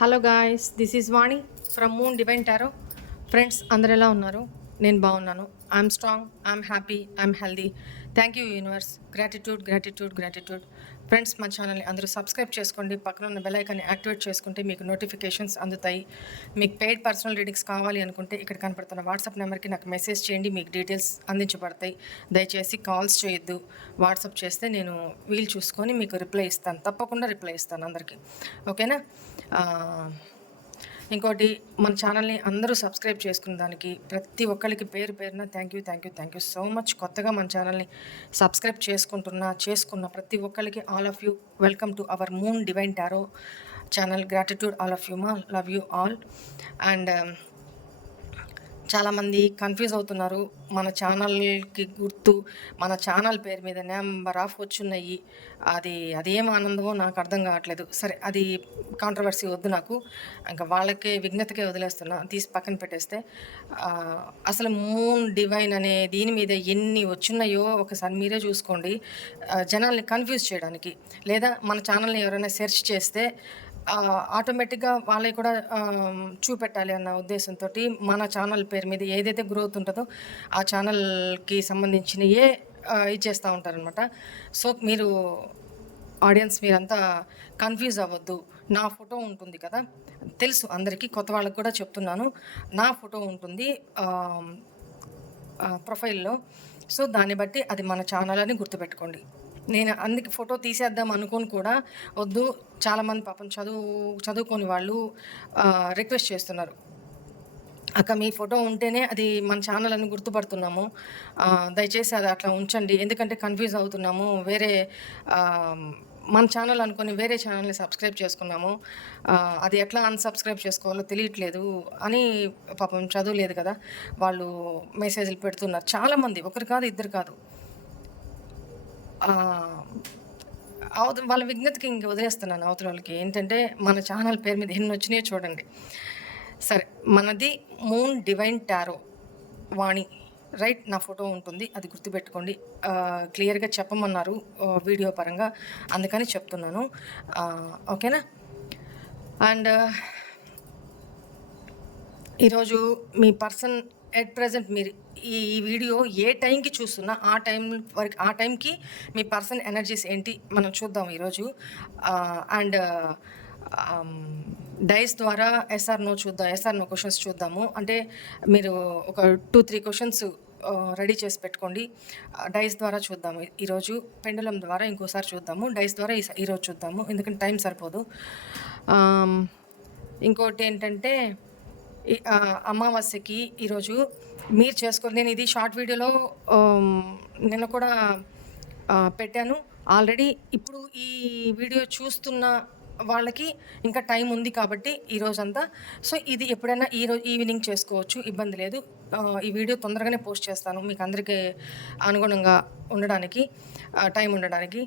Hello guys this is Vani from moon divine tarot. Friends అందరు ఎలా ఉన్నారు? నేను బాగున్నాను. I'm strong I'm happy I'm healthy. Thank you universe. Gratitude gratitude gratitude. Friends మా ఛానల్ని అందరూ సబ్స్క్రైబ్ చేసుకోండి. పక్కన ఉన్న బెల్ ఐకాన్ని యాక్టివేట్ చేసుకుంటే మీకు నోటిఫికేషన్స్ అందుతాయి. మీకు పెయిడ్ పర్సనల్ రీడింగ్స్ కావాలి అనుకుంటే ఇక్కడ కనపడుతున్న వాట్సాప్ నెంబర్కి నాకు మెసేజ్ చేయండి. మీకు డీటెయిల్స్ అందించబడతాయి. దయచేసి కాల్స్ చేయొద్దు. వాట్సాప్ చేస్తే నేను వీలు చూసుకొని మీకు రిప్లై ఇస్తాను. తప్పకుండా రిప్లై ఇస్తాను అందరికీ. ఓకేనా ఇంకోటి మన ఛానల్ని అందరూ సబ్స్క్రైబ్ చేసుకున్న దానికి ప్రతి ఒక్కరికి పేరు పేరున thank you thank you thank you so much కొత్తగా మన ఛానల్ని సబ్స్క్రైబ్ చేసుకుంటున్న చేసుకున్న ప్రతి ఒక్కరికి all of you welcome to our moon divine tarot channel gratitude all of you మా లవ్ యూ ఆల్ అండ్ చాలామంది కన్ఫ్యూజ్ అవుతున్నారు. మన ఛానల్కి గుర్తు మన ఛానల్ పేరు మీద నెంబర్ ఆఫ్ వచ్చున్నాయి. అది అదేం ఆనందమో నాకు అర్థం కావట్లేదు. సరే అది కాంట్రవర్సీ వద్దు నాకు. ఇంకా వాళ్ళకే విఘ్నతకే వదిలేస్తున్నా. తీసి పక్కన పెట్టేస్తే అసలు మూన్ డివైన్ అనే దీని మీద ఎన్ని వచ్చున్నాయో ఒకసారి మీరే చూసుకోండి. జనాల్ని కన్ఫ్యూజ్ చేయడానికి. లేదా మన ఛానల్ని ఎవరైనా సెర్చ్ చేస్తే ఆటోమేటిక్గా వాళ్ళకి కూడా చూపెట్టాలి అన్న ఉద్దేశంతో మన ఛానల్ పేరు మీద ఏదైతే గ్రోత్ ఉంటుందో ఆ ఛానల్కి సంబంధించిన ఏ ఇచ్చేస్తూ ఉంటారనమాట సో మీరు ఆడియన్స్ మీరంతా కన్ఫ్యూజ్ అవ్వద్దు. నా ఫోటో ఉంటుంది కదా తెలుసు అందరికీ కొత్త వాళ్ళకి కూడా చెప్తున్నాను. నా ఫోటో ఉంటుంది ప్రొఫైల్లో. సో దాన్ని బట్టి అది మన ఛానల్ అని గుర్తుపెట్టుకోండి. నేను అందుకే ఫోటో తీసేద్దాం అనుకొని కూడా వద్దు. చాలామంది పాపం చదువు చదువుకొని వాళ్ళు రిక్వెస్ట్ చేస్తున్నారు. అక్క మీ ఫోటో ఉంటేనే అది మన ఛానల్ అని గుర్తుపడుతున్నాము దయచేసి అది అట్లా ఉంచండి. ఎందుకంటే కన్ఫ్యూజ్ అవుతున్నాము. వేరే మన ఛానల్ అనుకొని వేరే ఛానల్ని సబ్స్క్రైబ్ చేసుకున్నాము. అది ఎట్లా అన్సబ్స్క్రైబ్ చేసుకోవాలో తెలియట్లేదు అని పాపం చదువులేదు కదా. వాళ్ళు మెసేజ్లు పెడుతున్నారు. చాలామంది ఒకరు కాదు ఇద్దరు కాదు. అవత వాళ్ళ విజ్ఞతకి ఇంక వదిలేస్తున్నాను అవతల వాళ్ళకి. ఏంటంటే మన ఛానల్ పేరు మీద ఎన్ని వచ్చినాయో చూడండి. సరే మనది moon divine tarot Vani. Right నా ఫోటో ఉంటుంది అది గుర్తుపెట్టుకోండి. క్లియర్గా చెప్పమన్నారు వీడియో పరంగా. అందుకని చెప్తున్నాను. ఓకేనా? అండ్ ఈరోజు మీ పర్సన్ ఎట్ ప్రజెంట్ మీరు ఈ వీడియో ఏ టైంకి చూస్తున్నా ఆ టైం వరకు ఆ టైంకి మీ పర్సన్ ఎనర్జీస్ ఏంటి మనం చూద్దాం ఈరోజు. అండ్ డైస్ ద్వారా ఎస్ఆర్ నో చూద్దాం ఎస్ఆర్ నో క్వశ్చన్స్ చూద్దాము. అంటే మీరు ఒక టూ త్రీ క్వశ్చన్స్ రెడీ చేసి పెట్టుకోండి. డైస్ ద్వారా చూద్దాము ఈరోజు. పెండలం ద్వారా ఇంకోసారి చూద్దాము. డైస్ ద్వారా ఈ ఈరోజు చూద్దాము. ఎందుకంటే టైం సరిపోదు. ఇంకోటి ఏంటంటే అమావాస్యకి ఈరోజు మీరు చేసుకోరు నేను ఇది షార్ట్ వీడియోలో నిన్న కూడా పెట్టాను. ఆల్రెడీ ఇప్పుడు ఈ వీడియో చూస్తున్న వాళ్ళకి ఇంకా టైం ఉంది కాబట్టి ఈ రోజంతా. సో ఇది ఎప్పుడైనా ఈరోజు ఈవినింగ్ చేసుకోవచ్చు ఇబ్బంది లేదు. ఈ వీడియో తొందరగానే పోస్ట్ చేస్తాను మీకు అందరికీ అనుగుణంగా ఉండడానికి టైం ఉండడానికి.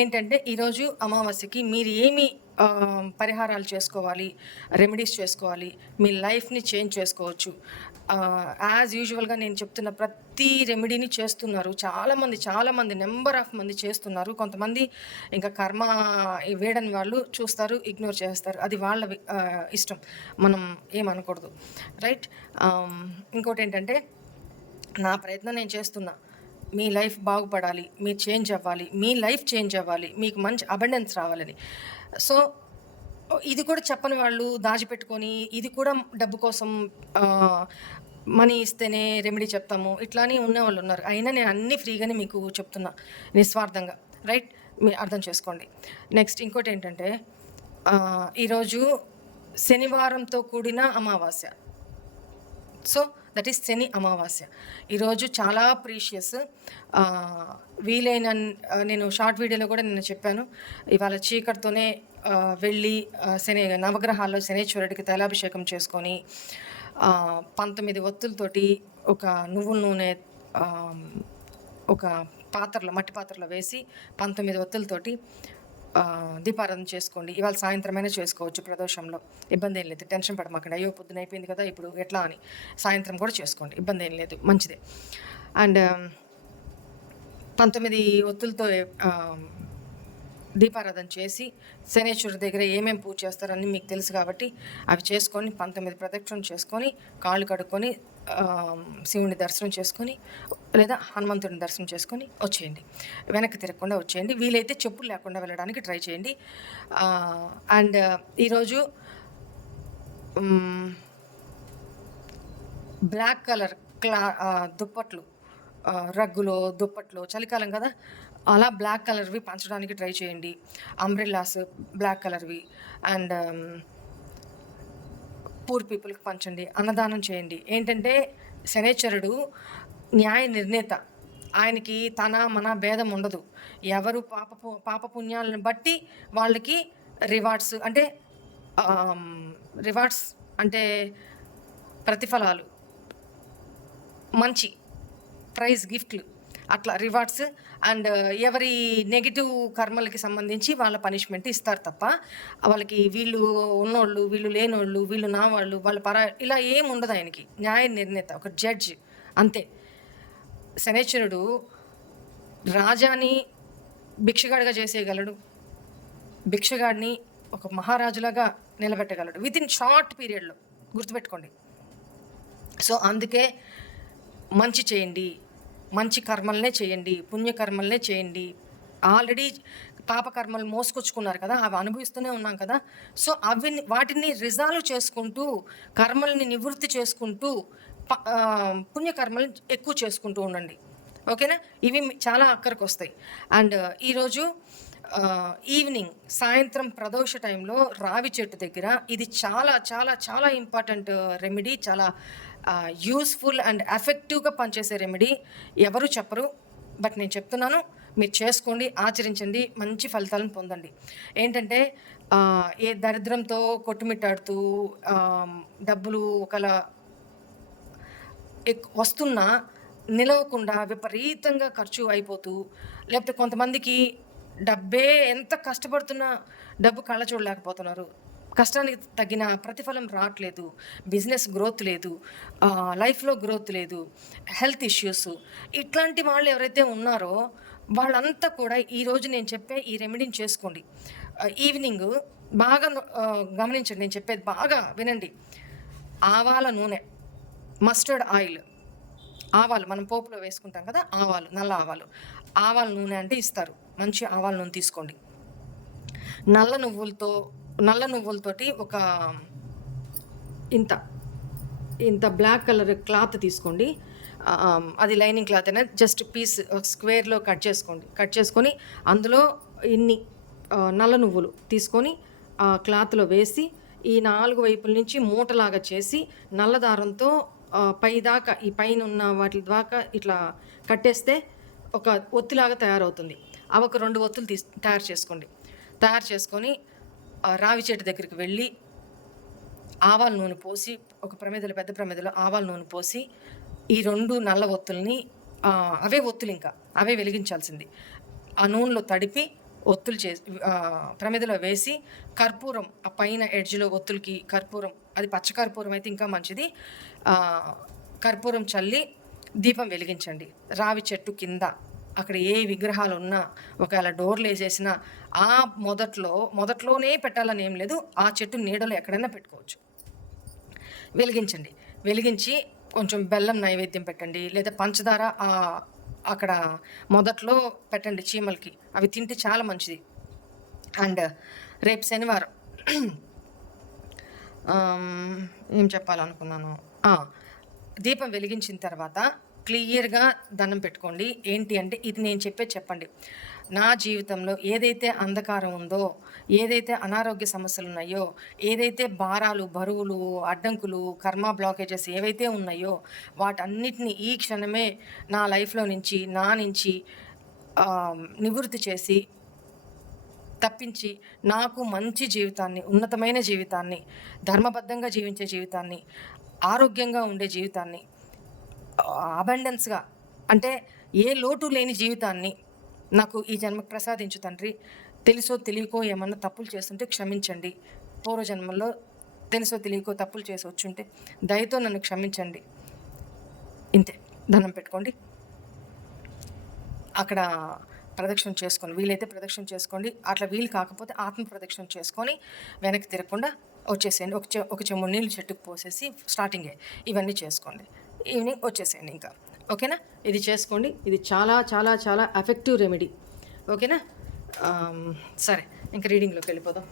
ఏంటంటే ఈరోజు అమావాస్యకి మీరు ఏమి పరిహారాలు చేసుకోవాలి రెమెడీస్ చేసుకోవాలి మీ లైఫ్ని చేంజ్ చేసుకోవచ్చు. యాజ్ యూజువల్గా నేను చెప్తున్న ప్రతి రెమెడీని చేస్తున్నారు. చాలామంది చాలామంది నెంబర్ ఆఫ్ మంది చేస్తున్నారు. కొంతమంది ఇంకా కర్మ వేడని వాళ్ళు చూస్తారు ఇగ్నోర్ చేస్తారు. అది వాళ్ళ ఇష్టం. మనం ఏమనకూడదు. రైట్ ఇంకోటి ఏంటంటే నా ప్రయత్నం నేను చేస్తున్నా. మీ లైఫ్ బాగుపడాలి మీరు చేంజ్ అవ్వాలి మీ లైఫ్ చేంజ్ అవ్వాలి మీకు మంచి అబండెన్స్ రావాలని. సో ఇది కూడా చెప్పని వాళ్ళు దాచిపెట్టుకొని ఇది కూడా డబ్బు కోసం మనీ ఇస్తేనే రెమెడీ చెప్తాము ఇట్లానే ఉన్న వాళ్ళు ఉన్నారు. అయినా నేను అన్నీ ఫ్రీగానే మీకు చెప్తున్నా నిస్వార్థంగా. రైట్? మీరు అర్థం చేసుకోండి. నెక్స్ట్ ఇంకోటి ఏంటంటే ఈరోజు శనివారంతో కూడిన Amavasya. So that is Shani Amavasya. ఈరోజు చాలా ప్రీషియస్. వీలైన నేను షార్ట్ వీడియోలో కూడా నేను చెప్పాను. ఇవాళ చీకటితోనే వెళ్ళి శని నవగ్రహాల్లో శనేశ్వరుడికి తైలాభిషేకం చేసుకొని పంతొమ్మిది ఒత్తులతోటి ఒక నువ్వుల నూనె ఒక పాత్రలో మట్టి పాత్రలో వేసి పంతొమ్మిది ఒత్తులతోటి దీపారాధన చేసుకోండి. ఇవాళ సాయంత్రమైనా చేసుకోవచ్చు ప్రదోషంలో. ఇబ్బంది ఏం లేదు. టెన్షన్ పడమాకండి. అయ్యో పొద్దున అయిపోయింది కదా ఇప్పుడు ఎట్లా అని. సాయంత్రం కూడా చేసుకోండి. ఇబ్బంది ఏం లేదు. మంచిదే. అండ్ పంతొమ్మిది ఒత్తులతో దీపారాధన చేసి శనేశ్వరుడి దగ్గర ఏమేమి పూజ చేస్తారని మీకు తెలుసు కాబట్టి అవి చేసుకొని పంతొమ్మిది ప్రదక్షిణ చేసుకొని కాళ్ళు కడుక్కొని శివుని దర్శనం చేసుకొని లేదా హనుమంతుడిని దర్శనం చేసుకొని వచ్చేయండి. వెనక్కి తిరగకుండా వచ్చేయండి. వీలైతే చెప్పులు లేకుండా వెళ్ళడానికి ట్రై చేయండి. అండ్ ఈరోజు బ్లాక్ కలర్ క్లా దుప్పట్లు రగ్గులో దుప్పట్లు చలికాలం కదా అలా బ్లాక్ కలర్వి పంచడానికి ట్రై చేయండి. అంబ్రెల్లాస్ బ్లాక్ కలర్వి అండ్ పూర్ పీపుల్కి పంచండి అన్నదానం చేయండి. ఏంటంటే శనేశ్వరుడు న్యాయ నిర్ణేత. ఆయనకి తన మన భేదం ఉండదు. ఎవరు పాప పు- పాప పుణ్యాలను బట్టి వాళ్ళకి రివార్డ్స్ అంటే రివార్డ్స్ అంటే ప్రతిఫలాలు. మంచి ప్రైజ్ గిఫ్ట్లు. అట్లా రివార్డ్స్ అండ్ uh, ఎవరి నెగిటివ్ కర్మలకి సంబంధించి వాళ్ళ పనిష్మెంట్ ఇస్తారు తప్ప వాళ్ళకి వీళ్ళు ఉన్నోళ్ళు వీళ్ళు లేనోళ్ళు వీళ్ళు నా వాళ్ళు వాళ్ళ పరా ఇలా ఏం ఉండదు ఆయనకి. న్యాయ నిర్ణేత ఒక జడ్జ్ అంతే. శనేశ్వరుడు రాజాని భిక్షగాడిగా చేసేయగలడు. భిక్షగాడిని ఒక మహారాజులాగా నిలబెట్టగలడు. విత్ ఇన్ షార్ట్ పీరియడ్లో గుర్తుపెట్టుకోండి. సో అందుకే మంచి చేయండి. మంచి కర్మలనే చేయండి పుణ్యకర్మలనే చేయండి. ఆల్రెడీ పాపకర్మలు మోసుకొచ్చుకున్నారు కదా అవి అనుభవిస్తూనే ఉన్నాం కదా. సో అవి వాటిని రిజాల్వ్ చేసుకుంటూ కర్మల్ని నివృత్తి చేసుకుంటూ పుణ్యకర్మలు ఎక్కువ చేసుకుంటూ ఉండండి. ఓకేనా? ఇవి చాలా అక్కడికి వస్తాయి అండ్ ఈరోజు ఈవినింగ్ సాయంత్రం ప్రదోష టైంలో రావి చెట్టు దగ్గర ఇది చాలా చాలా చాలా ఇంపార్టెంట్ రెమెడీ చాలా యూస్ఫుల్ అండ్ ఎఫెక్టివ్గా పనిచేసే రెమెడీ ఎవరు చెప్పరు. బట్ నేను చెప్తున్నాను మీరు చేసుకోండి ఆచరించండి మంచి ఫలితాలను పొందండి. ఏంటంటే ఏ దరిద్రంతో కొట్టుమిట్టాడుతూ డబ్బులు ఒకలా వస్తున్నా నిలవకుండా విపరీతంగా ఖర్చు అయిపోతూ లేకపోతే కొంతమందికి డబ్బే ఎంత కష్టపడుతున్నా డబ్బు కళ్ళ చూడలేకపోతున్నారు. కష్టానికి తగిన ప్రతిఫలం రావట్లేదు. బిజినెస్ గ్రోత్ లేదు. లైఫ్లో గ్రోత్ లేదు. Health issues. ఇట్లాంటి వాళ్ళు ఎవరైతే ఉన్నారో వాళ్ళంతా కూడా ఈరోజు నేను చెప్పే ఈ రెమెడీని చేసుకోండి. ఈవినింగ్ బాగా గమనించండి. నేను చెప్పేది బాగా వినండి. ఆవాల నూనె. Mustard oil. ఆవాలు మనం పోపులో వేసుకుంటాం కదా ఆవాలు నల్ల ఆవాలు. ఆవాల నూనె అంటే ఇస్తారు. మంచి ఆవాల నూనె తీసుకోండి. నల్ల నువ్వులతో నల్ల నువ్వులతోటి ఒక ఇంత ఇంత బ్లాక్ కలర్ క్లాత్ తీసుకోండి. అది లైనింగ్ క్లాత్ అయినా జస్ట్ పీస్ స్క్వేర్లో కట్ చేసుకోండి. కట్ చేసుకొని అందులో ఇన్ని నల్ల నువ్వులు తీసుకొని ఆ క్లాత్లో వేసి ఈ నాలుగు వైపుల నుంచి మూటలాగా చేసి నల్ల దారంతో పై దాకా ఈ పైన ఉన్న వాటి దాకా ఇట్లా కట్టేస్తే ఒక ఒత్తిలాగా తయారవుతుంది. అవి ఒక రెండు ఒత్తులు తీసి తయారు చేసుకోండి. తయారు చేసుకొని ఆ, రావి చెట్టు దగ్గరికి వెళ్ళి ఆవాల నూనె పోసి ఒక ప్రమిదలో పెద్ద ప్రమిదలో ఆవాల నూనె పోసి ఈ రెండు నల్ల ఒత్తుల్ని అవే ఒత్తులు ఇంకా అవే వెలిగించాల్సింది. ఆ నూనెలో తడిపి ఒత్తులు చేసి ప్రమేదలో ప్రమిదలో వేసి కర్పూరం ఆ పైన ఎడ్జ్లో ఒత్తులకి కర్పూరం అది పచ్చ కర్పూరం అయితే ఇంకా మంచిది. కర్పూరం చల్లి దీపం వెలిగించండి. రావి చెట్టు కింద. అక్కడ ఏ విగ్రహాలు ఉన్నా ఒకవేళ డోర్లు వేసేసినా ఆ మొదట్లో మొదట్లోనే పెట్టాలని ఏం లేదు. ఆ చెట్టు నీడలో ఎక్కడైనా పెట్టుకోవచ్చు. వెలిగించండి. వెలిగించి కొంచెం బెల్లం నైవేద్యం పెట్టండి లేదా పంచదార అక్కడ మొదట్లో పెట్టండి చీమలకి. అవి తింటే చాలా మంచిది. అండ్ రేపు శనివారం ఏం చెప్పాలనుకున్నాను? దీపం వెలిగించిన తర్వాత క్లియర్గా దండం పెట్టుకోండి. ఏంటి అంటే ఇది నేను చెప్పే చెప్పండి. నా జీవితంలో ఏదైతే అంధకారం ఉందో ఏదైతే అనారోగ్య సమస్యలు ఉన్నాయో ఏదైతే భారాలు బరువులు అడ్డంకులు కర్మ బ్లాకేజెస్ ఏవైతే ఉన్నాయో వాటన్నిటిని ఈ క్షణమే నా లైఫ్లో నుంచి నా నుంచి నివృత్తి చేసి తప్పించి నాకు మంచి జీవితాన్ని ఉన్నతమైన జీవితాన్ని ధర్మబద్ధంగా జీవించే జీవితాన్ని ఆరోగ్యంగా ఉండే జీవితాన్ని అబండెన్స్గా అంటే ఏ లోటు లేని జీవితాన్ని నాకు ఈ జన్మకు ప్రసాదించు తండ్రి. తెలుసో తెలియకో ఏమన్నా తప్పులు చేస్తుంటే క్షమించండి. పూర్వజన్మల్లో తెలుసో తెలియకో తప్పులు చేసి వచ్చుంటే దయతో నన్ను క్షమించండి. ఇంతే దండం పెట్టుకోండి. అక్కడ ప్రదక్షిణ చేసుకోండి వీలైతే ప్రదక్షిణ చేసుకోండి. అట్లా వీలు కాకపోతే ఆత్మ ప్రదక్షిణ చేసుకొని వెనక్కి తిరగకుండా వచ్చేసేయండి. ఒక చె ఒక చెమ్ము నీళ్ళు చెట్టుకు పోసేసి స్టార్టింగే ఇవన్నీ చేసుకోండి. ఈవినింగ్ వచ్చేసేయండి ఇంకా. ఓకేనా? ఇది చేసుకోండి. ఇది చాలా చాలా చాలా ఎఫెక్టివ్ రెమెడీ ఓకేనా? సరే. ఇంకా రీడింగ్లోకి వెళ్ళిపోదాం.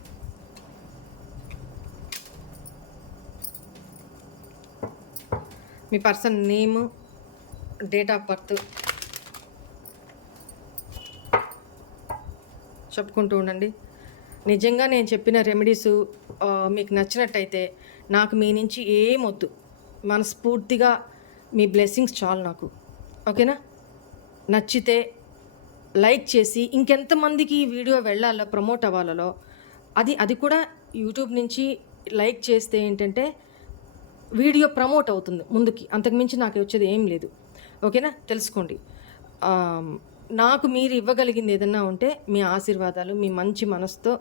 మీ person name date of birth చెప్పుకుంటూ ఉండండి. నిజంగా నేను చెప్పిన రెమెడీస్ మీకు నచ్చినట్టయితే నాకు మీ నుంచి ఏమొద్దు మనస్ఫూర్తిగా మీ బ్లెస్సింగ్స్ చాలు నాకు. ఓకేనా? నచ్చితే లైక్ చేసి ఇంకెంతమందికి ఈ వీడియో వెళ్ళాలో ప్రమోట్ అవ్వాలలో అది అది కూడా యూట్యూబ్ నుంచి లైక్ చేస్తే ఏంటంటే వీడియో ప్రమోట్ అవుతుంది ముందుకి. అంతకుమించి నాకు వచ్చేది ఏం లేదు. ఓకేనా? తెలుసుకోండి. నాకు మీరు ఇవ్వగలిగింది ఏదన్నా ఉంటే మీ ఆశీర్వాదాలు మీ మంచి మనసుతో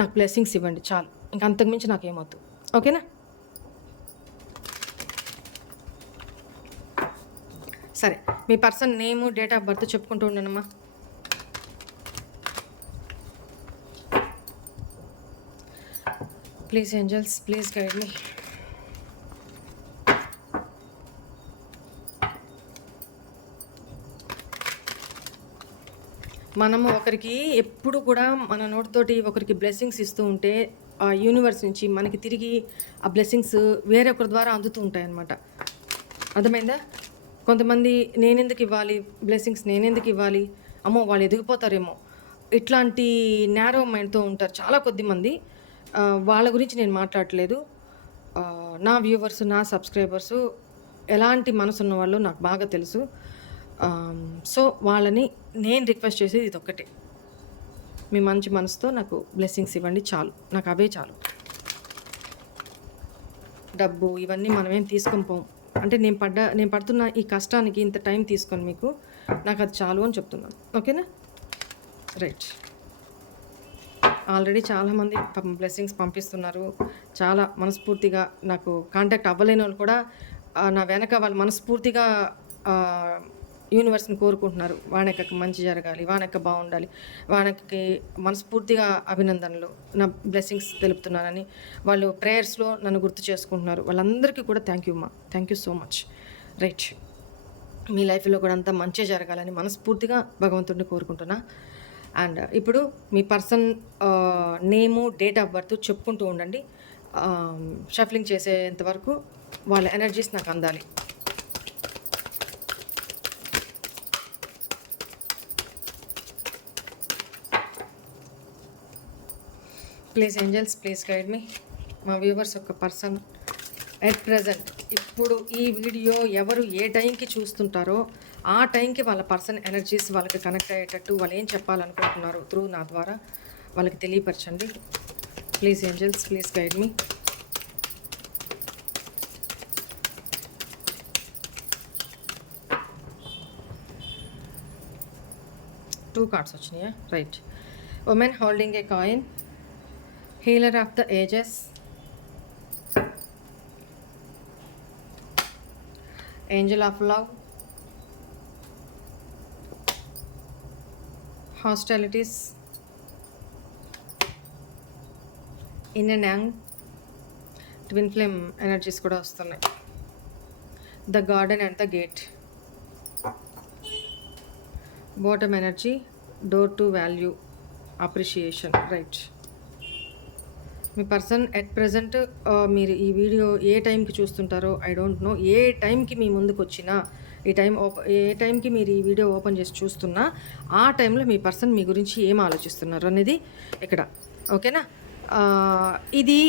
నాకు బ్లెస్సింగ్స్ ఇవ్వండి చాలు. ఇంక అంతకుమించి నాకేమవుతు ఓకేనా? సరే మీ person name date of birth చెప్పుకుంటూ ఉండనమ్మా please angels please guide me. మనము ఒకరికి ఎప్పుడు కూడా మన నోటితోటి ఒకరికి బ్లెస్సింగ్స్ ఇస్తూ ఉంటే ఆ యూనివర్స్ నుంచి మనకి తిరిగి ఆ బ్లెస్సింగ్స్ వేరొకరి ద్వారా అందుతూ ఉంటాయన్నమాట. అర్థమైందా? కొంతమంది నేనెందుకు ఇవ్వాలి? బ్లెస్సింగ్స్ నేనెందుకు ఇవ్వాలి? అమ్మో వాళ్ళు ఎదిగిపోతారేమో. ఇట్లాంటి నేరో మైండ్తో ఉంటారు చాలా కొద్ది మంది. వాళ్ళ గురించి నేను మాట్లాడట్లేదు. నా వ్యూవర్స్ నా సబ్స్క్రైబర్సు ఎలాంటి మనసు ఉన్న వాళ్ళు నాకు బాగా తెలుసు. సో వాళ్ళని నేను రిక్వెస్ట్ చేసేది ఇది ఒక్కటే మీ మంచి మనసుతో నాకు బ్లెస్సింగ్స్ ఇవ్వండి చాలు. నాకు అవే చాలు. డబ్బు ఇవన్నీ మనమేం తీసుకొని పోం. అంటే నేను పడ్డ నేను పడుతున్న ఈ కష్టానికి ఇంత టైం తీసుకొని మీకు నాకు అది చాలు అని చెప్తున్నాను. ఓకేనా? రైట్. ఆల్రెడీ చాలామంది బ్లెస్సింగ్స్ పంపిస్తున్నారు. చాలా మనస్ఫూర్తిగా నాకు కాంటాక్ట్ అవ్వలేని వాళ్ళు కూడా నా వెనక వాళ్ళు మనస్ఫూర్తిగా యూనివర్స్ని కోరుకుంటున్నారు. వానక్కకి మంచి జరగాలి వానక్క బాగుండాలి వానక్కకి మనస్ఫూర్తిగా అభినందనలు. నా బ్లెస్సింగ్స్ తెలుపుతున్నానని వాళ్ళు ప్రేయర్స్లో నన్ను గుర్తు చేసుకుంటున్నారు. వాళ్ళందరికీ కూడా థ్యాంక్ యూ మా thank you so much right మీ లైఫ్లో కూడా అంతా మంచి జరగాలని మనస్ఫూర్తిగా భగవంతుడిని కోరుకుంటున్నా. అండ్ uh, ఇప్పుడు మీ person name date of birth చెప్పుకుంటూ ఉండండి. Um, షఫ్లింగ్ చేసేంత వరకు వాళ్ళ ఎనర్జీస్ నాకు అందాలి. Please angels please guide me. మా వ్యూవర్స్ ఒక పర్సన్ ఎట్ ప్రజెంట్. ఇప్పుడు ఈ వీడియో ఎవరు ఏ టైంకి చూస్తుంటారో ఆ టైంకి వాళ్ళ పర్సన్ ఎనర్జీస్ వాళ్ళకి కనెక్ట్ అయ్యేటట్టు వాళ్ళు ఏం చెప్పాలనుకుంటున్నారు త్రూ నా ద్వారా వాళ్ళకి తెలియపరచండి. Please angels please guide me. Two cards వచ్చినాయా? Right woman holding a coin healer of the ages angel of love hostilities yin and yang twin flame energies కూడా వస్తున్నాయి. The garden and the gate bottom energy door to value appreciation right మీ person at present మీరు ఈ video ఏ టైంకి చూస్తుంటారో I don't know ఏ టైంకి మీ ముందుకు వచ్చినా ఈ టైం ఏ టైంకి మీరు ఈ వీడియో ఓపెన్ చేసి చూస్తున్నా ఆ టైంలో మీ పర్సన్ మీ గురించి ఏం ఆలోచిస్తున్నారు అనేది ఇక్కడ ఓకేనా? ఇది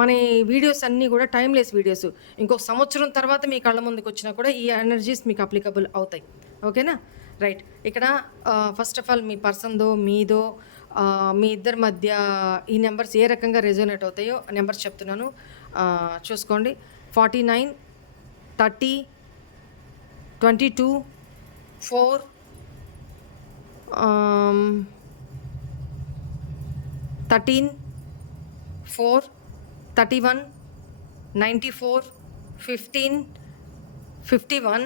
మన వీడియోస్ అన్నీ కూడా టైమ్లెస్ వీడియోస్. ఇంకో సంవత్సరం తర్వాత మీ కళ్ళ ముందుకు వచ్చినా కూడా ఈ ఎనర్జీస్ మీకు అప్లికబుల్ అవుతాయి. ఓకేనా? రైట్. ఇక్కడ ఫస్ట్ ఆఫ్ ఆల్ మీ పర్సన్దో మీదో మీ ఇద్దరి మధ్య ఈ నెంబర్స్ ఏ రకంగా రెజోనేట్ అవుతాయో నెంబర్స్ చెప్తున్నాను. చూసుకోండి. Forty nine thirty twenty two four thirteen four thirty one ninety four fifteen fifty one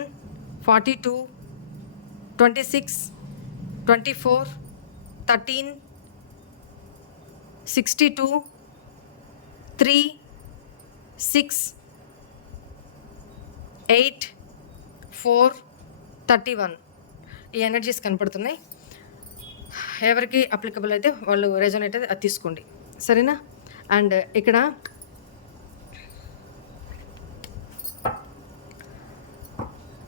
forty two twenty six twenty four thirteen sixty two three six eight four thirty one. ఈ energies కనపడుతున్నాయి. ఎవరికి applicable అయితే వాళ్ళు resonate అయితే అది తీసుకోండి. సరేనా? And ఇక్కడ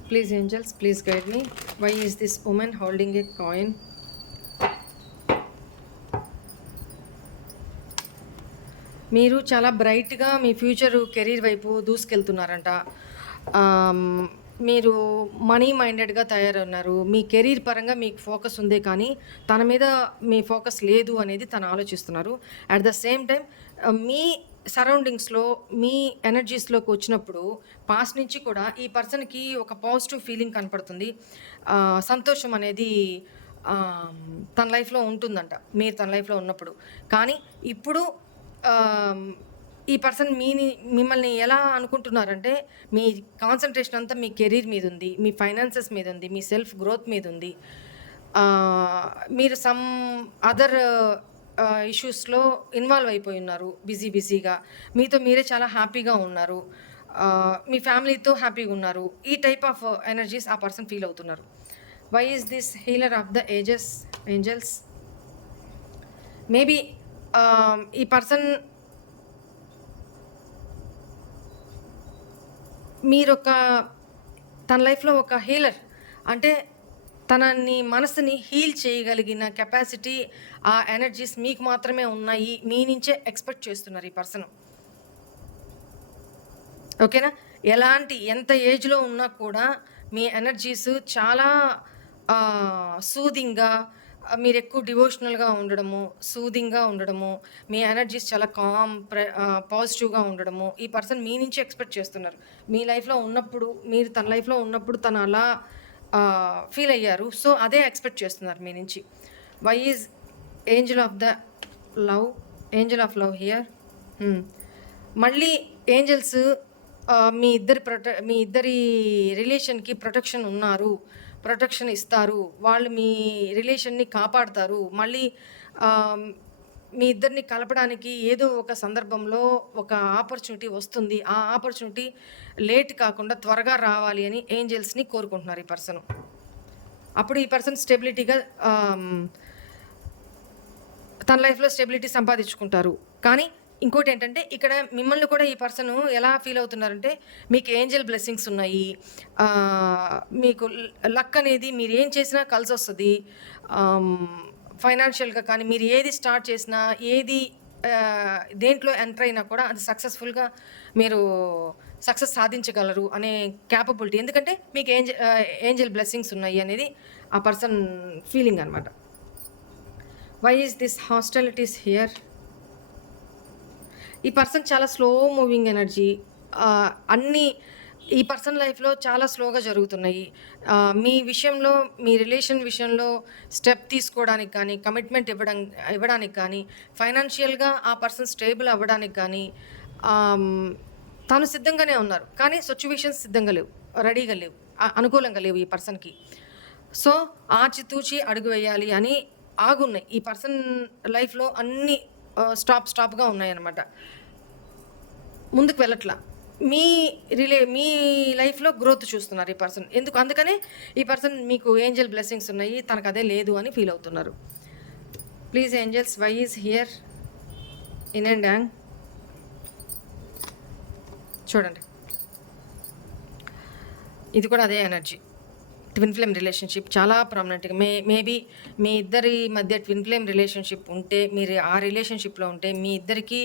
please angels please guide me why is this woman holding a coin మీరు చాలా బ్రైట్గా మీ ఫ్యూచర్ కెరీర్ వైపు దూసుకెళ్తున్నారంట. మీరు మనీ మైండెడ్గా తయారన్నారు. మీ కెరీర్ పరంగా మీకు ఫోకస్ ఉందే కానీ తన మీద మీ ఫోకస్ లేదు అనేది తను ఆలోచిస్తున్నారు. అట్ ద సేమ్ టైం మీ సరౌండింగ్స్లో మీ ఎనర్జీస్లోకి వచ్చినప్పుడు పాస్ట్ నుంచి కూడా ఈ పర్సన్కి ఒక పాజిటివ్ ఫీలింగ్ కనపడుతుంది. సంతోషం అనేది తన లైఫ్లో ఉంటుందంట. మీరు తన లైఫ్లో ఉన్నప్పుడు. కానీ ఇప్పుడు ఈ పర్సన్ మీని మిమ్మల్ని ఎలా అనుకుంటున్నారంటే మీ కాన్సన్ట్రేషన్ అంతా మీ కెరీర్ మీద ఉంది మీ ఫైనాన్సెస్ మీద ఉంది మీ సెల్ఫ్ గ్రోత్ మీద ఉంది. మీరు సమ్ అదర్ ఇష్యూస్లో ఇన్వాల్వ్ అయిపోయి ఉన్నారు బిజీ బిజీగా మీతో మీరే చాలా హ్యాపీగా ఉన్నారు. మీ ఫ్యామిలీతో హ్యాపీగా ఉన్నారు. ఈ టైప్ ఆఫ్ ఎనర్జీస్ ఆ పర్సన్ ఫీల్ అవుతున్నారు. Why is this healer of the ages angels maybe ఈ పర్సన్ మీరు ఒక తన లైఫ్లో ఒక హీలర్. అంటే తనని మనసుని హీల్ చేయగలిగిన కెపాసిటీ ఆ ఎనర్జీస్ మీకు మాత్రమే ఉన్నాయి. మీ నుంచే ఎక్స్పెక్ట్ చేస్తున్నారు ఈ పర్సన్. ఓకేనా? ఎలాంటి ఎంత ఏజ్లో ఉన్నా కూడా మీ ఎనర్జీస్ చాలా సూదింగ్గా మీరు ఎక్కువ డివోషనల్గా ఉండడము సూదింగ్గా ఉండడము మీ ఎనర్జీస్ చాలా కామ్ ప్ర పాజిటివ్గా ఉండడము ఈ పర్సన్ మీ నుంచి ఎక్స్పెక్ట్ చేస్తున్నారు. మీ లైఫ్లో ఉన్నప్పుడు మీరు తన లైఫ్లో ఉన్నప్పుడు తను అలా ఫీల్ అయ్యారు. సో అదే ఎక్స్పెక్ట్ చేస్తున్నారు మీ నుంచి. Why is angel of the love angel of love here మళ్ళీ ఏంజల్స్ మీ ఇద్దరి ప్రొటె మీ ఇద్దరి రిలేషన్కి ప్రొటెక్షన్ ఉన్నారు. ప్రొటెక్షన్ ఇస్తారు. వాళ్ళు మీ రిలేషన్ని కాపాడుతారు. మళ్ళీ మీ ఇద్దరిని కలపడానికి ఏదో ఒక సందర్భంలో ఒక ఆపర్చునిటీ వస్తుంది. ఆ ఆపర్చునిటీ లేట్ కాకుండా త్వరగా రావాలి అని ఏంజల్స్ని కోరుకుంటున్నారు ఈ పర్సన్. అప్పుడు ఈ పర్సన్ స్టెబిలిటీగా తన లైఫ్లో స్టెబిలిటీ సంపాదించుకుంటారు. కానీ ఇంకోటి ఏంటంటే ఇక్కడ మిమ్మల్ని కూడా ఈ పర్సన్ ఎలా ఫీల్ అవుతున్నారంటే మీకు ఏంజల్ బ్లెస్సింగ్స్ ఉన్నాయి మీకు లక్ అనేది మీరు ఏం చేసినా కలిసి వస్తుంది ఫైనాన్షియల్గా కానీ మీరు ఏది స్టార్ట్ చేసినా ఏది దేంట్లో ఎంటర్ అయినా కూడా అది సక్సెస్ఫుల్గా మీరు సక్సెస్ సాధించగలరు అనే క్యాపబిలిటీ. ఎందుకంటే మీకు ఏంజ ఏంజల్ బ్లెస్సింగ్స్ ఉన్నాయి అనేది ఆ పర్సన్ ఫీలింగ్ అనమాట why is this hostilities here ఈ పర్సన్ చాలా స్లో మూవింగ్ ఎనర్జీ అన్నీ ఈ పర్సన్ లైఫ్లో చాలా స్లోగా జరుగుతున్నాయి. మీ విషయంలో మీ రిలేషన్ విషయంలో స్టెప్ తీసుకోవడానికి కానీ కమిట్మెంట్ ఇవ్వడం ఇవ్వడానికి కానీ ఫైనాన్షియల్గా ఆ పర్సన్ స్టేబుల్ అవ్వడానికి కానీ తాను సిద్ధంగానే ఉన్నారు. కానీ సిచ్యువేషన్స్ సిద్ధంగా లేవు రెడీగా లేవు అనుకూలంగా లేవు ఈ పర్సన్కి. సో ఆచితూచి అడుగు వేయాలి అని ఆగున్నాయి. ఈ పర్సన్ లైఫ్లో అన్ని స్టాప్ స్టాప్గా ఉన్నాయన్నమాట. ముందుకు వెళ్ళట్లా. మీ రిలే మీ లైఫ్లో గ్రోత్ చూస్తున్నారు ఈ పర్సన్. ఎందుకు? అందుకనే ఈ పర్సన్ మీకు ఏంజల్ బ్లెస్సింగ్స్ ఉన్నాయి తనకు అదే లేదు అని ఫీల్ అవుతున్నారు. Please angels why is here? Yin and yang? చూడండి. ఇది కూడా అదే ఎనర్జీ. ట్విన్ ఫ్లేమ్ రిలేషన్షిప్ చాలా ప్రామినెంట్గా మే మేబీ మీ ఇద్దరి మధ్య ట్విన్ ఫ్లేమ్ రిలేషన్షిప్ ఉంటే మీరు ఆ రిలేషన్షిప్లో ఉంటే మీ ఇద్దరికి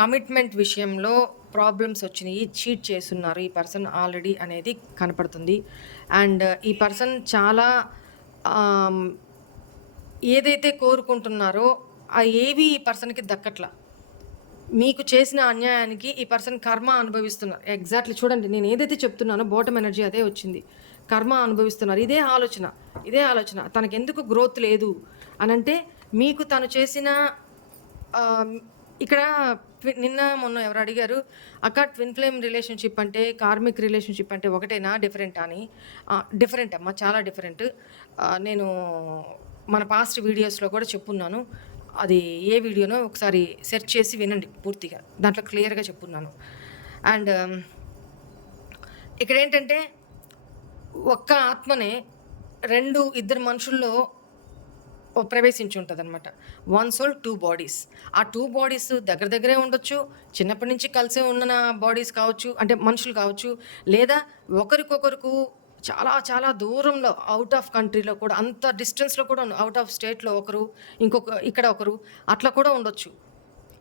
కమిట్మెంట్ విషయంలో ప్రాబ్లమ్స్ వచ్చినాయి చీట్ చేస్తున్నారు ఈ పర్సన్ ఆల్రెడీ అనేది కనపడుతుంది. అండ్ ఈ పర్సన్ చాలా ఏదైతే కోరుకుంటున్నారో ఆ ఏవి ఈ పర్సన్కి దక్కట్లా. మీకు చేసిన అన్యాయానికి ఈ పర్సన్ కర్మ అనుభవిస్తున్నారు. ఎగ్జాక్ట్లీ చూడండి నేను ఏదైతే చెప్తున్నానో బోటం ఎనర్జీ అదే వచ్చింది. కర్మ అనుభవిస్తున్నారు. ఇదే ఆలోచన. ఇదే ఆలోచన. తనకు ఎందుకు గ్రోత్ లేదు? అని అంటే మీకు తను చేసిన ఇక్కడ నిన్న మొన్న ఎవరు అడిగారు? అక్క ట్విన్ ఫ్లేమ్ రిలేషన్షిప్ అంటే కార్మిక్ రిలేషన్షిప్ అంటే ఒకటేనా? డిఫరెంట్ అని. డిఫరెంట్ అమ్మా చాలా డిఫరెంట్ నేను మన పాస్ట్ వీడియోస్లో కూడా చెప్పున్నాను. అది ఏ వీడియోనో ఒకసారి సెర్చ్ చేసి వినండి పూర్తిగా. దాంట్లో క్లియర్గా చెప్పున్నాను. అండ్ ఇక్కడ ఏంటంటే ఒక్క ఆత్మనే రెండు ఇద్దరు మనుషుల్లో ప్రవేశించి ఉంటుంది అనమాట వన్ సోల్ టూ బాడీస్. ఆ టూ బాడీస్ దగ్గర దగ్గరే ఉండొచ్చు చిన్నప్పటి నుంచి కలిసే ఉన్న బాడీస్ కావచ్చు అంటే మనుషులు కావచ్చు లేదా ఒకరికొకరుకు చాలా చాలా దూరంలో అవుట్ ఆఫ్ కంట్రీలో కూడా అంత డిస్టెన్స్లో కూడా అవుట్ ఆఫ్ స్టేట్లో ఒకరు ఇంకొక ఇక్కడ ఒకరు అట్లా కూడా ఉండొచ్చు.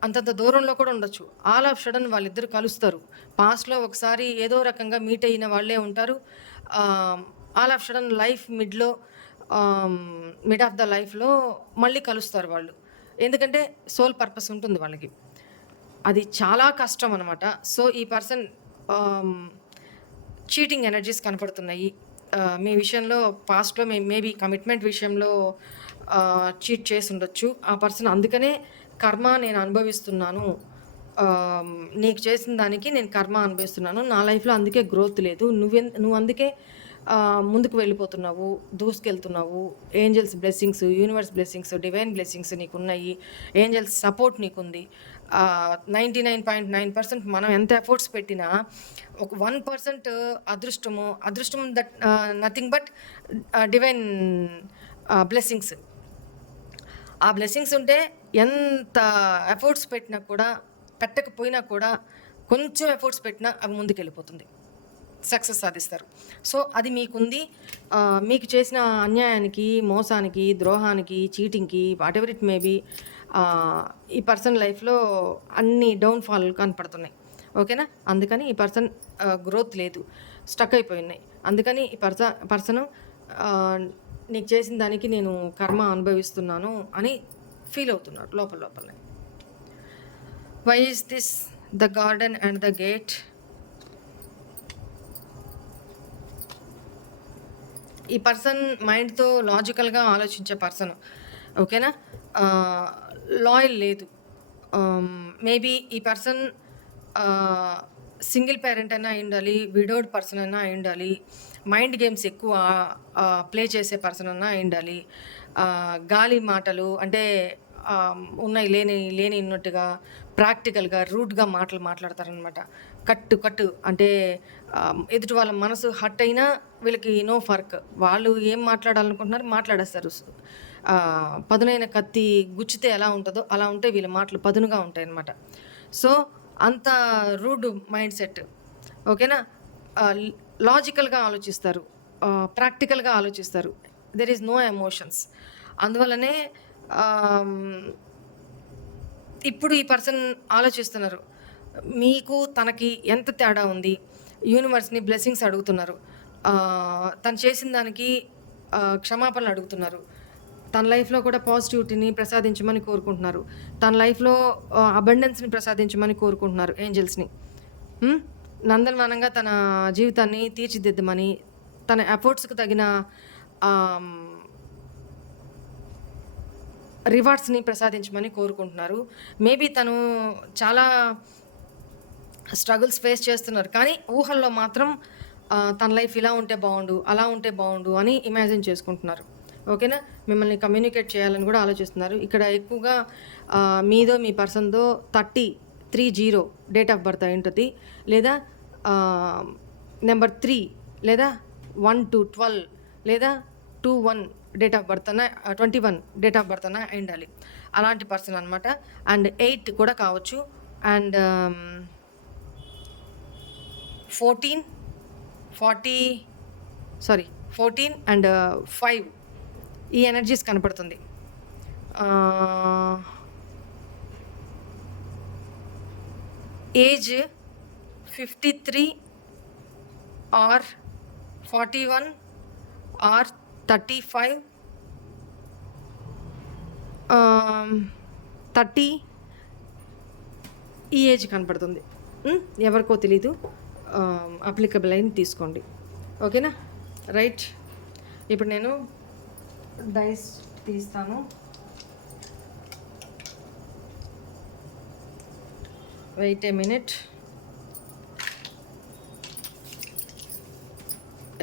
అంతంత దూరంలో కూడా ఉండొచ్చు. ఆల్ ఆఫ్ సడన్ వాళ్ళిద్దరు కలుస్తారు. పాస్ట్లో ఒకసారి ఏదో రకంగా మీట్ అయిన వాళ్ళే ఉంటారు. ఆల్ ఆఫ్ సడన్ లైఫ్ మిడ్లో మిడ్ ఆఫ్ ద లైఫ్లో మళ్ళీ కలుస్తారు వాళ్ళు. ఎందుకంటే సోల్ పర్పస్ ఉంటుంది వాళ్ళకి. అది చాలా కష్టం అనమాట సో ఈ పర్సన్ చీటింగ్ ఎనర్జీస్ కనపడుతున్నాయి. మీ విషయంలో పాస్ట్లో మే మేబీ కమిట్మెంట్ విషయంలో చీట్ చేసి ఉండొచ్చు. ఆ పర్సన్ అందుకనే కర్మ నేను అనుభవిస్తున్నాను. నీకు చేసిన దానికి నేను కర్మ అనుభవిస్తున్నాను. నా లైఫ్లో అందుకే గ్రోత్ లేదు. నువ్వే నువ్వు అందుకే ముందుకు వెళ్ళిపోతున్నావు. దూసుకెళ్తున్నావు. Angels blessings universe blessings divine blessings నీకున్నాయి. Angels support నీకుంది. Ninety nine point nine percent మనం ఎంత ఎఫర్ట్స్ పెట్టినా ఒక వన్ పర్సెంట్ అదృష్టము అదృష్టం that nothing but divine blessings. ఆ బ్లెస్సింగ్స్ ఉంటే ఎంత ఎఫర్ట్స్ పెట్టినా కూడా పెట్టకపోయినా కూడా కొంచెం ఎఫర్ట్స్ పెట్టినా అవి ముందుకు వెళ్ళిపోతుంది సక్సెస్ సాధిస్తారు. సో అది మీకుంది. మీకు చేసిన అన్యాయానికి మోసానికి ద్రోహానికి చీటింగ్కి వాట్ ఎవర్ ఇట్ మేబీ ఈ పర్సన్ లైఫ్లో అన్ని డౌన్ఫాల్ కనపడుతున్నాయి. ఓకేనా? అందుకని ఈ పర్సన్ గ్రోత్ లేదు. స్టక్ అయిపోయి ఉన్నాయి. అందుకని ఈ పర్స పర్సన్ నీకు చేసిన దానికి నేను కర్మ అనుభవిస్తున్నాను అని ఫీల్ అవుతున్నాడు లోపల లోపలనే. Why is this the garden and the gate ఈ పర్సన్ మైండ్తో లాజికల్గా ఆలోచించే పర్సన్ ఓకేనా లాయల్ లేదు. Um, మేబీ ఈ పర్సన్ సింగిల్ పేరెంట్ అయినా అయి ఉండాలి విడోడ్ పర్సన్ అయినా అయి ఉండాలి మైండ్ గేమ్స్ ఎక్కువ ప్లే చేసే పర్సన్ అయినా అయి ఉండాలి గాలి మాటలు అంటే ఉన్నాయి లేని లేని ఉన్నట్టుగా ప్రాక్టికల్గా రూట్గా మాటలు మాట్లాడతారనమాట కట్టు కట్టు అంటే ఎదుటి వాళ్ళ మనసు హట్ అయినా వీళ్ళకి నో ఫర్క్. వాళ్ళు ఏం మాట్లాడాలనుకుంటున్నారు మాట్లాడేస్తారు. పదునైన కత్తి గుచ్చితే ఎలా ఉంటుందో అలా ఉంటే వీళ్ళ మాటలు పదునుగా ఉంటాయి అన్నమాట సో అంత రూడ్ మైండ్ సెట్. ఓకేనా? లాజికల్గా ఆలోచిస్తారు. ప్రాక్టికల్గా ఆలోచిస్తారు. దెర్ ఈజ్ నో ఎమోషన్స్ అందువల్లనే ఇప్పుడు ఈ పర్సన్ ఆలోచిస్తున్నారు. మీకు తనకి ఎంత తేడా ఉంది? యూనివర్స్ని బ్లెస్సింగ్స్ అడుగుతున్నారు. తను చేసిన దానికి క్షమాపణలు అడుగుతున్నారు. తన లైఫ్లో కూడా పాజిటివిటీని ప్రసాదించమని కోరుకుంటున్నారు. తన లైఫ్లో అబండెన్స్ని ప్రసాదించమని కోరుకుంటున్నారు ఏంజల్స్ని. నందనవనంగా తన జీవితాన్ని తీర్చిదిద్దమని తన ఎఫర్ట్స్కి తగిన రివార్డ్స్ని ప్రసాదించమని కోరుకుంటున్నారు. మేబీ తను చాలా స్ట్రగుల్స్ ఫేస్ చేస్తున్నారు. కానీ ఊహల్లో మాత్రం తన లైఫ్ ఇలా ఉంటే బాగుండు అలా ఉంటే బాగుండు అని ఇమాజిన్ చేసుకుంటున్నారు. ఓకేనా? మిమ్మల్ని కమ్యూనికేట్ చేయాలని కూడా ఆలోచిస్తున్నారు. ఇక్కడ ఎక్కువగా మీదో మీ పర్సన్దో thirty three zero date of birth అయి ఉంటుంది లేదా నెంబర్ త్రీ లేదా వన్ టు ట్వెల్వ్ లేదా two one date of birth అన్న twenty one date of birth అన్న అయి ఉండాలి అలాంటి పర్సన్ అనమాట అండ్ ఎయిట్ కూడా కావచ్చు. And fourteen forty sorry fourteen and five ఈ ఎనర్జీస్ కనపడుతుంది. Age fifty three or forty one or thirty five thirty ఈ ఏజ్ కనపడుతుంది. ఎవరికో తెలీదు. అప్లికబుల్ అయింది తీసుకోండి. ఓకేనా? రైట్. ఇప్పుడు నేను డైస్ తీస్తాను. వెయిట్ ఏ మినిట్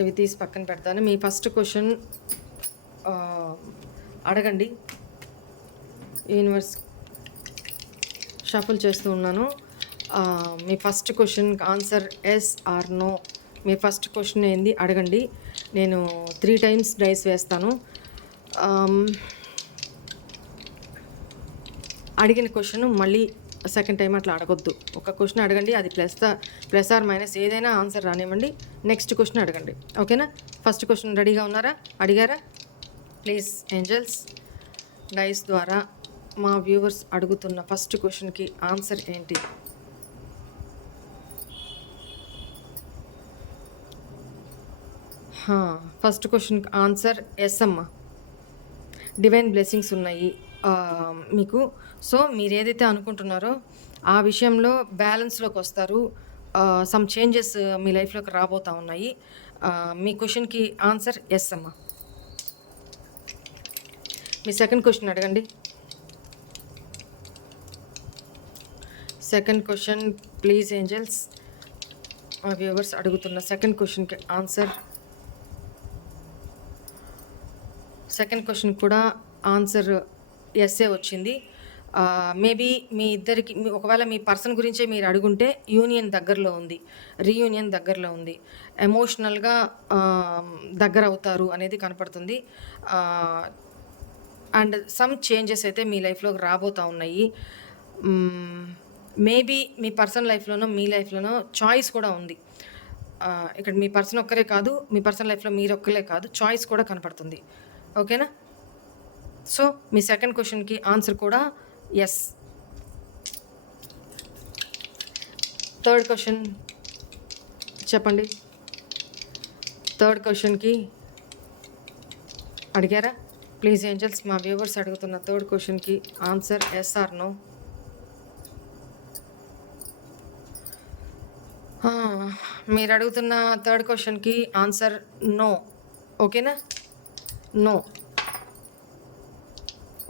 ఇవి తీసి పక్కన పెడతాను. మీ ఫస్ట్ క్వశ్చన్ అడగండి. యూనివర్స్ షఫుల్ చేస్తూ ఉన్నాను. మీ first question answer yes or no. Me first question ఏంది? అడగండి. నేను త్రీ టైమ్స్ డైస్ వేస్తాను. అడిగిన క్వశ్చన్ మళ్ళీ సెకండ్ టైం అట్లా అడగొద్దు. ఒక క్వశ్చన్ అడగండి అది ప్లస్ ప్లస్ ఆర్ మైనస్ ఏదైనా ఆన్సర్ రానివ్వండి. నెక్స్ట్ క్వశ్చన్ అడగండి. ఓకేనా ఫస్ట్ క్వశ్చన్ రెడీగా ఉన్నారా? అడిగారా? ప్లీజ్ ఏంజల్స్ డైస్ ద్వారా మా వ్యూవర్స్ అడుగుతున్న ఫస్ట్ క్వశ్చన్కి ఆన్సర్ ఏంటి? ఫస్ట్ క్వశ్చన్ ఆన్సర్ ఎస్ అమ్మా. డివైన్ బ్లెస్సింగ్స్ ఉన్నాయి మీకు. సో మీరు ఏదైతే అనుకుంటున్నారో ఆ విషయంలో బ్యాలెన్స్లోకి వస్తారు. సమ్ చేంజెస్ మీ లైఫ్లోకి రాబోతూ ఉన్నాయి. మీ క్వశ్చన్కి ఆన్సర్ ఎస్ అమ్మా. మీ సెకండ్ క్వశ్చన్ అడగండి. సెకండ్ క్వశ్చన్ ప్లీజ్ ఏంజల్స్ మా వ్యూవర్స్ అడుగుతున్న సెకండ్ క్వశ్చన్కి ఆన్సర్ సెకండ్ క్వశ్చన్ కూడా ఆన్సర్ ఎస్ఏ వచ్చింది. మేబీ మీ ఇద్దరికి మీ- ఒకవేళ మీ పర్సన్ గురించే మీరు అడుగుంటే యూనియన్ దగ్గరలో ఉంది రీయూనియన్ దగ్గరలో ఉంది. ఎమోషనల్గా దగ్గర అవుతారు అనేది కనపడుతుంది. అండ్ సమ్ చేంజెస్ అయితే మీ లైఫ్లోకి రాబోతూ ఉన్నాయి. మేబీ మీ పర్సన్ లైఫ్లోనో మీ లైఫ్లోనో చాయిస్ కూడా ఉంది. ఇక్కడ మీ పర్సన్ ఒక్కరే కాదు మీ పర్సన్ లైఫ్లో మీరు ఒక్కరే కాదు చాయిస్ కూడా కనపడుతుంది. ఓకేనా? సో మీ సెకండ్ క్వశ్చన్కి ఆన్సర్ కూడా ఎస్ థర్డ్ క్వశ్చన్ చెప్పండి. థర్డ్ క్వశ్చన్కి అడిగారా? ప్లీజ్ ఏంజల్స్ మా వ్యూవర్స్ అడుగుతున్న థర్డ్ క్వశ్చన్కి ఆన్సర్ ఎస్ ఆర్ నో మీరు అడుగుతున్న థర్డ్ క్వశ్చన్కి ఆన్సర్ నో ఓకేనా? నో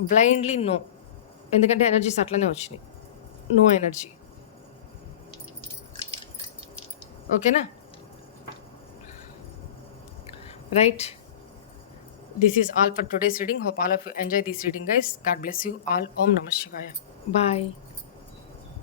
బ్లైండ్లీ నో ఎందుకంటే ఎనర్జీస్ అట్లనే వచ్చినాయి. నో ఎనర్జీ ఓకేనా right this is all for today's reading hope all of you enjoy this reading guys God bless you all ఓం నమ శివాయ బాయ్